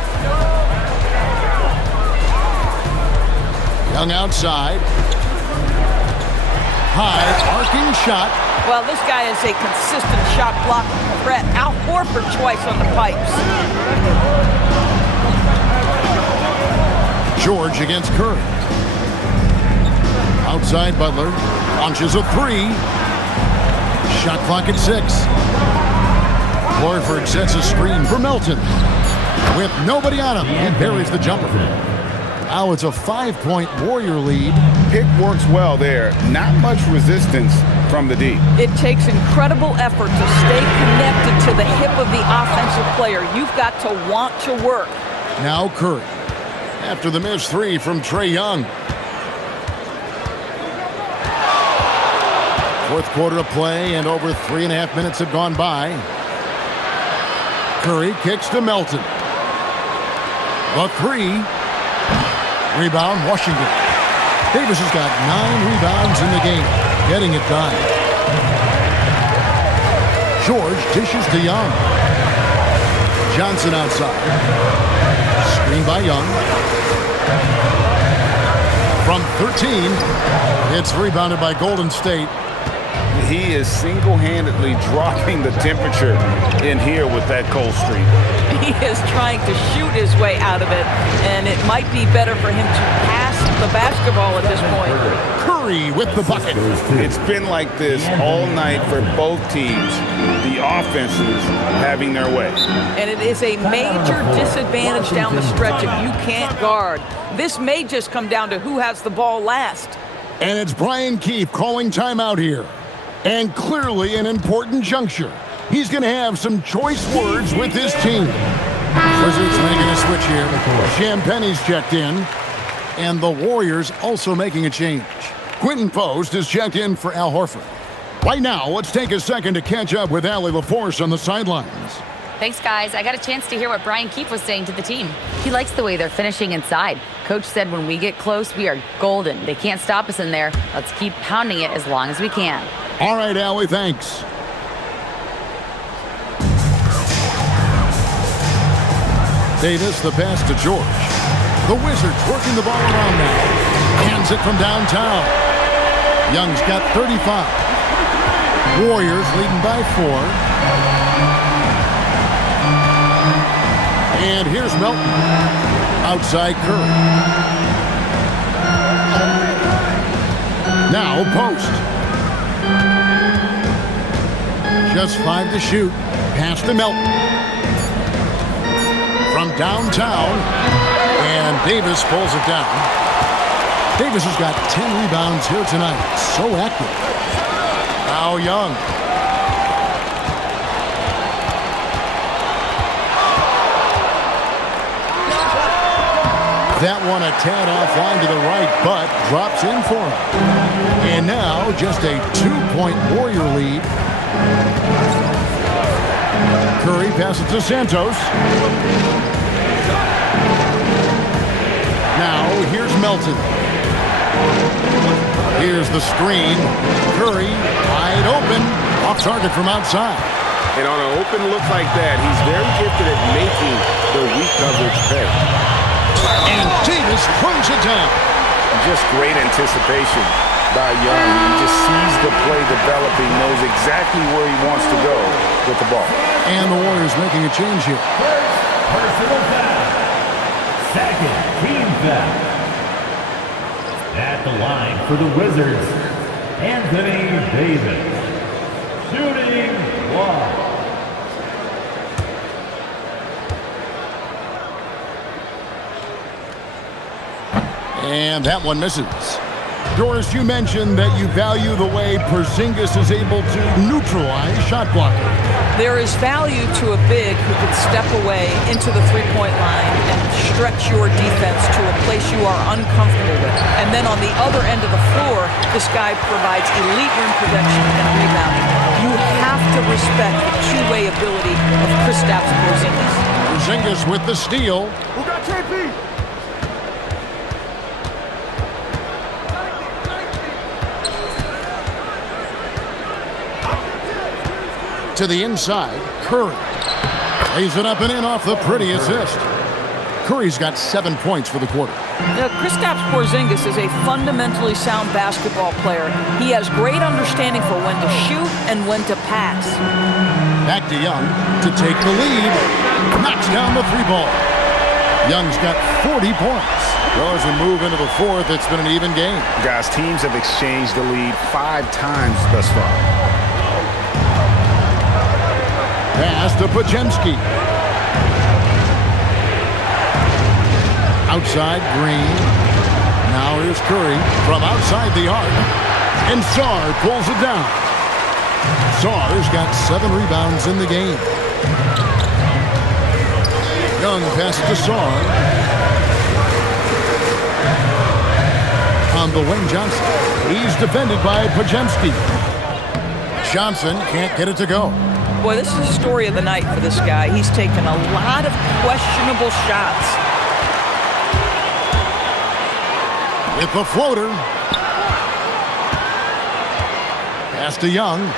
Young outside. High arcing shot. Well, this guy is a consistent shot blocking threat. Al Horford twice on the pipes. George against Curry. Outside Butler. Launches a three. Shot clock at 6. Horford sets a screen for Melton. With nobody on him, he buries the jumper. Now it's a 5-point Warrior lead. Pick works well there. Not much resistance from the D. It takes incredible effort to stay connected to the hip of the offensive player. You've got to want to work. Now Curry. After the missed three from Trae Young. Fourth quarter of play, and over 3.5 minutes have gone by. Curry kicks to Melton. The three. Rebound, Washington. Davis has got 9 rebounds in the game, getting it done. George dishes to Young. Johnson outside. Screen by Young. From 13, it's rebounded by Golden State. He is single-handedly dropping the temperature in here with that cold streak. He is trying to shoot his way out of it, and it might be better for him to pass the basketball at this point. Curry with the bucket. It's been like this all night for both teams. The offenses having their way. And it is a major disadvantage down the stretch if you can't guard. This may just come down to who has the ball last. And it's Brian Keefe calling timeout here. And clearly an important juncture. He's going to have some choice words with his team. Wizards making a switch here. Champagne's checked in. And the Warriors also making a change. Quentin Post is checked in for Al Horford. Right now, let's take a second to catch up with Allie LaForce on the sidelines. Thanks, guys. I got a chance to hear what Brian Keefe was saying to the team. He likes the way they're finishing inside. Coach said when we get close, we are golden. They can't stop us in there. Let's keep pounding it as long as we can. All right, Allie, thanks. Davis, the pass to George. The Wizards working the ball around now. Hands it from downtown. Young's got 35. Warriors leading by 4. And here's Melton. Outside Curry. Now Post. Just 5 to shoot. Pass to Melton. From downtown. And Davis pulls it down. Davis has got 10 rebounds here tonight. So active. Now Young. That one a tad offline to the right, but drops in for him. And now just a 2-point Warrior lead. Curry passes to Santos. Now here's Melton. Here's the screen. Curry wide open. Off target from outside. And on an open look like that, he's very gifted at making the weak coverage pay. And Davis throws it down. Just great anticipation by Young. He just sees the play developing, knows exactly where he wants to go with the ball. And the Warriors making a change here. Personal foul. Second team foul. At the line for the Wizards, Anthony Davis. Shooting 1. And that one misses. Doris, you mentioned that you value the way Porzingis is able to neutralize shot blocking. There is value to a big who can step away into the three-point line and stretch your defense to a place you are uncomfortable with. And then on the other end of the floor, this guy provides elite rim protection and rebounding. You have to respect the two-way ability of Kristaps Porzingis. Porzingis with the steal. Who got JP? To the inside, Curry. Lays it up and in off the pretty assist. Curry's got 7 points for the quarter. Now, Kristaps Porzingis is a fundamentally sound basketball player. He has great understanding for when to shoot and when to pass. Back to Young to take the lead. Knocks down the three ball. Young's got 40 points. Well, as we move into the fourth, it's been an even game. Guys, teams have exchanged the lead 5 times thus far. Pass to Podziemski. Outside, Green. Now here's Curry from outside the arc. And Sarr pulls it down. Sarr's got 7 rebounds in the game. Young passes to Sarr. On the wing, Johnson. He's defended by Podziemski. Johnson can't get it to go. Boy, this is the story of the night for this guy. He's taken a lot of questionable shots. With the floater. Pass to Young.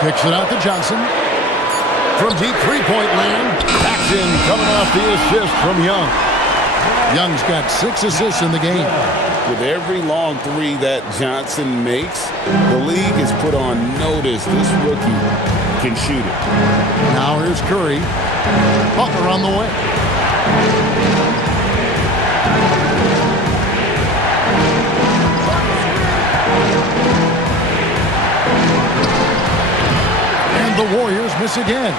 Kicks it out to Johnson. From deep three-point land. Backs in, coming off the assist from Young. Young's got 6 assists in the game. With every long three that Johnson makes, the league is put on notice this rookie can shoot it. Now here's Curry. Butler on the way. And the Warriors miss again.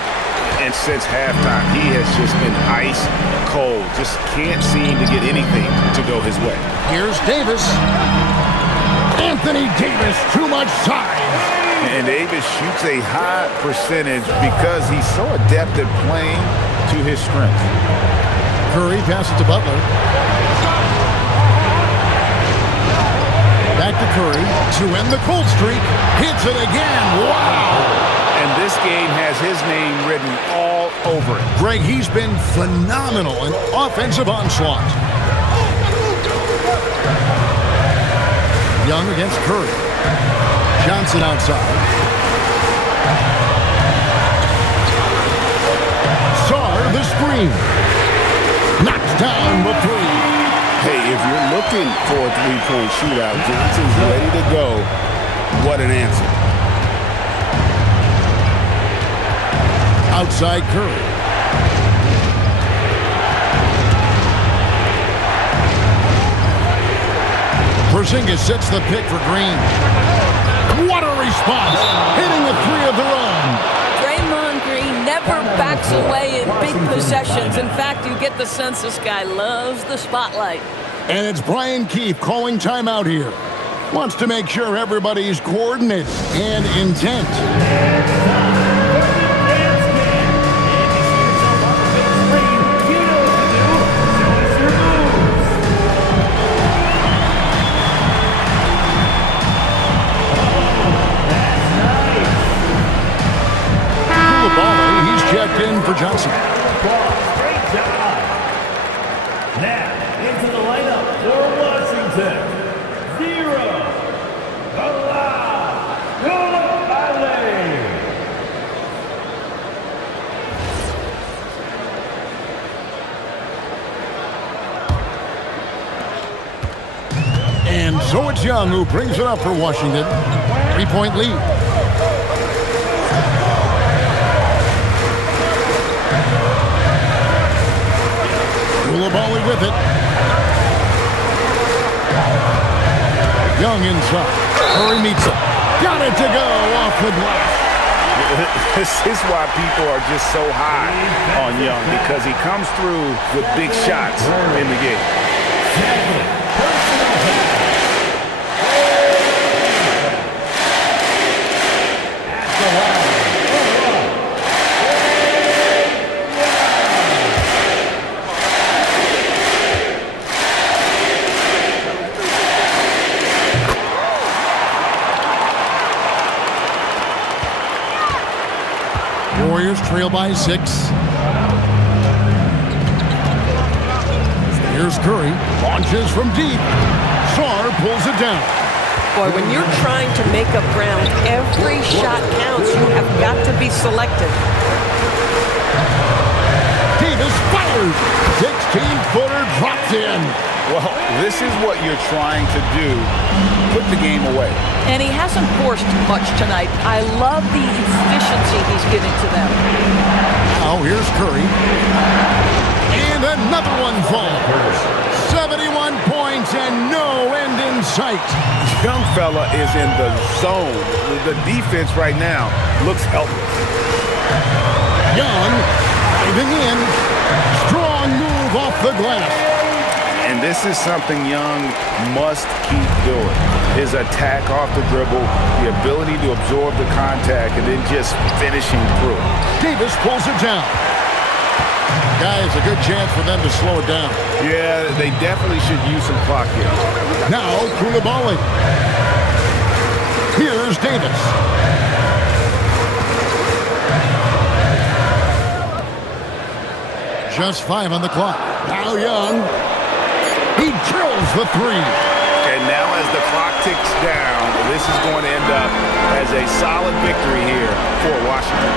And since halftime, he has just been ice cold. Just can't seem to get anything to go his way. Here's Davis. Anthony Davis, too much size. And Davis shoots a high percentage because he's so adept at playing to his strength. Curry passes to Butler. Back to Curry to end the cold streak. Hits it again. Wow. And this game has his name written all over it. Greg, he's been phenomenal in offensive onslaught. Young against Curry. Johnson outside. Sarr the screen. Knocks down the three. Hey, if you're looking for a three-point shootout, Johnson's ready to go. What an answer. Outside Curry. Porzingis sets the pick for Green. What a response! Hitting the three of their own. Draymond Green never backs away in big possessions. In fact, you get the sense this guy loves the spotlight. And it's Brian Keefe calling timeout here. Wants to make sure everybody's coordinated and intent. He's checked in for Johnson. Great job. Now, into the lineup for Washington. 0. And so it's Young who brings it up for Washington. 3-point lead. Koulibaly with it. Young inside. Curry meets it. Got it to go off the glass. This is why people are just so high on Young, because he comes through with big shots in the game. Warriors trail by 6. Here's Curry. Launches from deep. Sarr pulls it down. Boy, when you're trying to make up ground, every shot counts. You have got to be selective. Davis fires. 16-footer dropped in. Well, this is what you're trying to do. Put the game away. And he hasn't forced much tonight. I love the efficiency he's giving to them. Now here's Curry. And another one falls. 71 points and no end in sight. Young fella is in the zone. The defense right now looks helpless. Young diving in. Strong move off the glass. And this is something Young must keep doing. His attack off the dribble, the ability to absorb the contact, and then just finishing through. Davis pulls it down. Guys, a good chance for them to slow it down. Yeah, they definitely should use some clock here. Now, Koulibaly. Here's Davis. Just 5 on the clock. Now Young. He drills the 3. And now as the clock ticks down, this is going to end up as a solid victory here for Washington.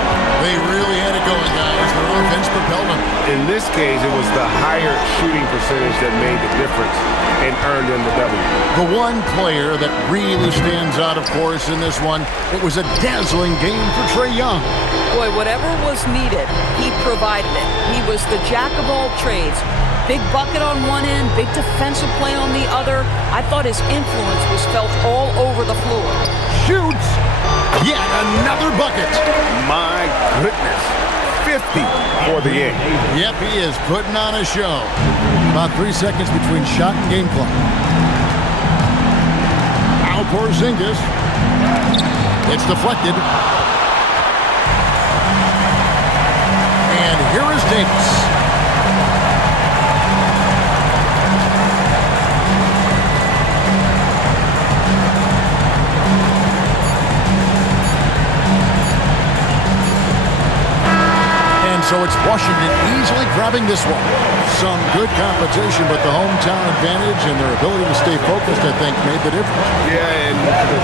They really had it going, guys. Their offense propelled them. In this case, it was the higher shooting percentage that made the difference and earned them the W. The one player that really stands out, of course, in this one, it was a dazzling game for Trae Young. Boy, whatever was needed, he provided it. He was the jack of all trades. Big bucket on one end, big defensive play on the other. I thought his influence was felt all over the floor. Shoots. Yet another bucket. My goodness. 50 for the game. Yep, he is putting on a show. About 3 seconds between shot and game clock. Now Porzingis. It's deflected. And here is Davis. So it's Washington easily grabbing this one. Some good competition, but the hometown advantage and their ability to stay focused, I think, made the difference. Yeah, and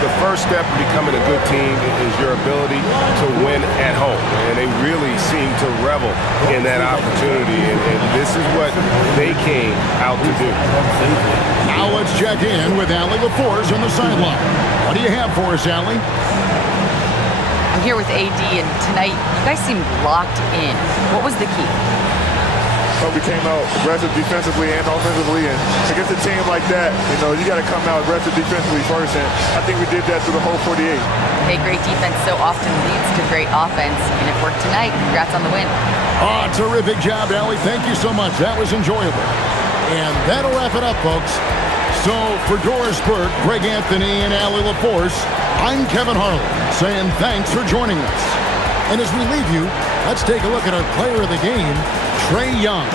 the first step to becoming a good team is your ability to win at home. And they really seem to revel in that opportunity, and this is what they came out to do. Now let's check in with Allie LaForce on the sideline. What do you have for us, Allie? I'm here with AD, and tonight you guys seemed locked in. What was the key? Well, we came out aggressive defensively and offensively, and against a team like that, you got to come out aggressive defensively first, and I think we did that through the whole 48. Hey, great defense so often leads to great offense, and it worked tonight. Congrats on the win. Oh, terrific job, Allie. Thank you so much. That was enjoyable. And that'll wrap it up, folks. So for Doris Burke, Greg Anthony, and Allie LaForce, I'm Kevin Harlan, saying thanks for joining us. And as we leave you, let's take a look at our player of the game, Trae Young.